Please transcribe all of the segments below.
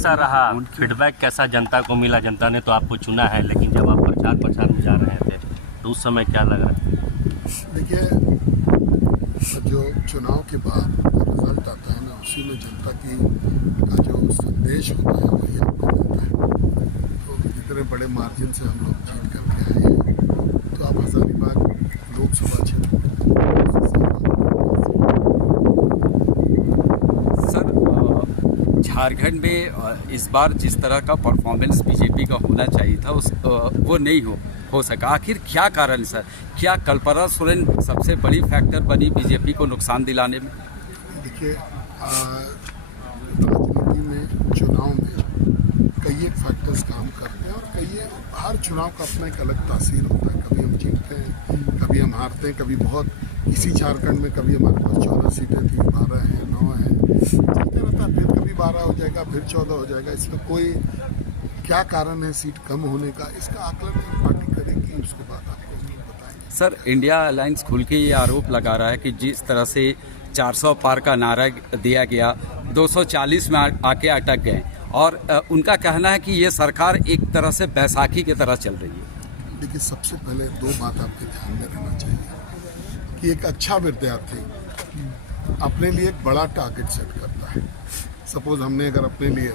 कैसा रहा, फीडबैक कैसा जनता को मिला? जनता ने तो आपको चुना है, लेकिन जब आप प्रचार प्रसार में जा रहे थे तो उस समय क्या लगा? देखिए, जो चुनाव के बाद रिजल्ट आता है ना, उसी में जनता का जो संदेश होता है वही आपको मिलता है। तो इतने बड़े मार्जिन से हम लोग जीत करके आए हैं, तो आप हजारीबाग लोकसभा क्षेत्र झारखंड में इस बार जिस तरह का परफॉर्मेंस बीजेपी का होना चाहिए था वो नहीं हो सका। आखिर क्या कारण सर? क्या कल्पना सोरेन सबसे बड़ी फैक्टर बनी बीजेपी को नुकसान दिलाने में? देखिए, राजनीति में चुनाव में कई एक फैक्टर्स काम करते हैं और हर चुनाव का अपना एक अलग तासीर होता है। कभी हम जीतते हैं, कभी हम हारते हैं, कभी बहुत इसी झारखंड में कभी हमारे पास 14 सीटें थी, 12 हैं, 9 हैं, चलते रहता है। फिर कभी 12 हो जाएगा, फिर 14 हो जाएगा। इसमें कोई क्या कारण है सीट कम होने का, इसका आकलन पार्टी करेगी, उसके बाद आपको बताएंगे। सर, इंडिया अलायंस खुल के ये आरोप लगा रहा है कि जिस तरह से 400 पार का नारा दिया गया, 240 में आके अटक गए, और उनका कहना है कि ये सरकार एक तरह से बैसाखी की तरह चल रही है। देखिए, सबसे पहले दो बात आपके ध्यान में रहना चाहिए कि एक अच्छा विद्यार्थी अपने लिए एक बड़ा टारगेट सेट करता है। सपोज हमने अगर अपने लिए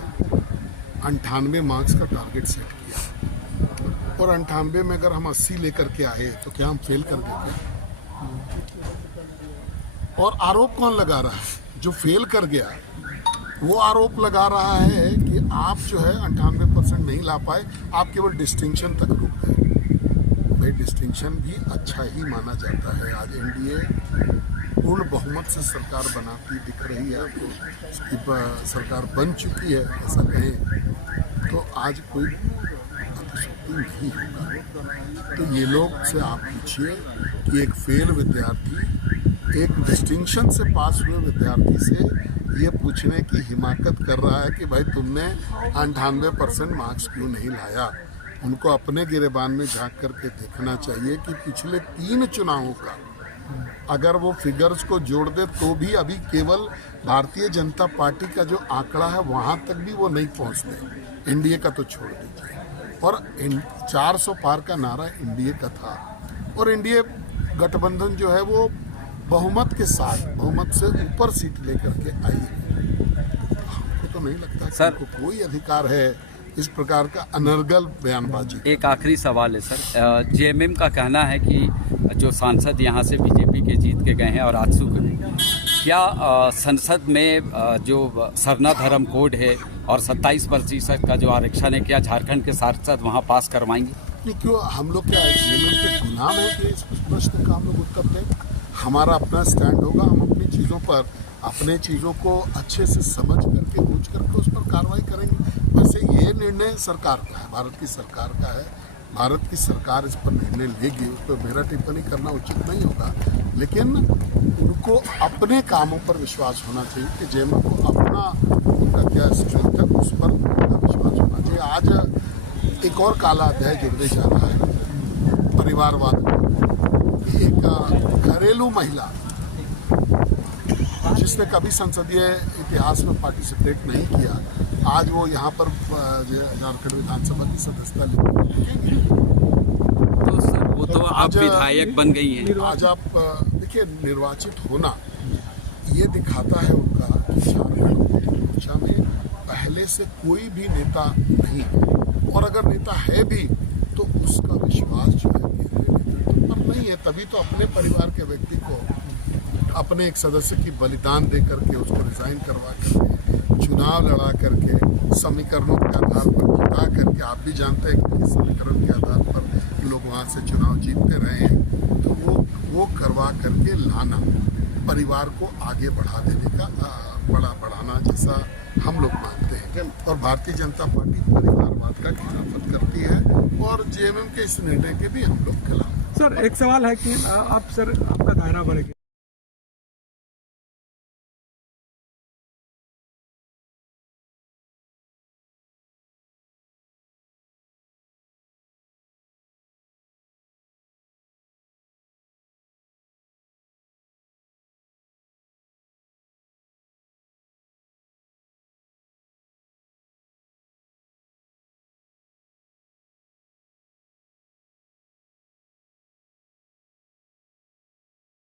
98 मार्क्स का टारगेट सेट किया और 98 में अगर हम 80 लेकर के आए तो क्या हम फेल कर देंगे? और आरोप कौन लगा रहा है? जो फेल कर गया वो आरोप लगा रहा है कि आप जो है 98% नहीं ला पाए, आप केवल डिस्टिंक्शन तक रुक गए। भाई, डिस्टिंक्शन भी अच्छा ही माना जाता है। आज एनडीए पूर्ण बहुमत से सरकार बनाती दिख रही है, आपको इसकी सरकार बन चुकी है, ऐसा कहें तो आज कोई अतिशयोक्ति नहीं होगा। तो ये लोग से आप पूछिए कि एक फेल विद्यार्थी एक डिस्टिंक्शन से पास हुए विद्यार्थी से ये पूछने की हिमाकत कर रहा है कि भाई तुमने 98% मार्क्स क्यों नहीं लाया। उनको अपने गिरेबान में झांक करके देखना चाहिए कि पिछले 3 चुनावों का अगर वो फिगर्स को जोड़ दे तो भी अभी केवल भारतीय जनता पार्टी का जो आंकड़ा है वहाँ तक भी वो नहीं पहुँचते। एनडीए का तो छोड़ दीजिए। और 400 पार का नारा एनडीए का था और एनडीए गठबंधन जो है वो बहुमत के साथ, बहुमत से ऊपर सीट लेकर के आई है। हमको तो नहीं लगता सर को कोई अधिकार है इस प्रकार का अनर्गल बयानबाजी। एक आखिरी सवाल है सर, जेएमएम का कहना है कि जो सांसद यहाँ से बीजेपी के जीत के गए हैं और आजसू के, क्या संसद में जो सरना धर्म कोड है और 27% का जो आरक्षण है, क्या झारखंड के सांसद वहाँ पास करवाएंगे? क्यों हम लोग क्या जेएमएम के गुलाम है कि इस प्रश्न का हम लोग उत्तर दें? हमारा अपना स्टैंड होगा, हम अपनी चीज़ों पर अपने चीज़ों को अच्छे से समझ करके पूछ करके उस पर कार्रवाई करेंगे। वैसे ये निर्णय सरकार का है, भारत की सरकार का है। भारत की सरकार इस पर निर्णय लेगी, उस पर मेरा टिप्पणी करना उचित नहीं होगा, लेकिन उनको अपने कामों पर विश्वास होना चाहिए कि जेएमएम को अपना उनका क्या स्ट्रेंथ है उस पर विश्वास होना चाहिए। आज एक और काला अध्याय जुड़ने जा रहा है परिवारवाद। एक घरेलू महिला जिसने कभी संसदीय इतिहास में पार्टिसिपेट नहीं किया, आज वो यहाँ पर झारखंड विधानसभा की सदस्यता लेंगी। तो सर, वो तो आप विधायक बन गई हैं। आज आप देखिए, निर्वाचित होना ये दिखाता है उनका कि झारखंड मोर्चा में पहले से कोई भी नेता नहीं है, और अगर नेता है भी तो उसका विश्वास जो है पर नहीं है। तभी तो अपने परिवार के व्यक्ति को अपने एक सदस्य की बलिदान दे करके उसको रिजाइन करवा करके चुनाव लड़ा करके समीकरणों के आधार पर जिता करके, आप भी जानते हैं कि समीकरण के आधार पर लोग वहाँ से चुनाव जीतते रहे हैं, तो वो करवा करके लाना परिवार को आगे बढ़ा देने का बढ़ाना जैसा हम लोग मानते हैं। और भारतीय जनता पार्टी परिवारवाद का खिलाफत करती है और जेएमएम के इस निर्णय के भी हम लोग खिलाफ। सर, एक सवाल है कि आप सर आपका दायरा बढ़ेगा।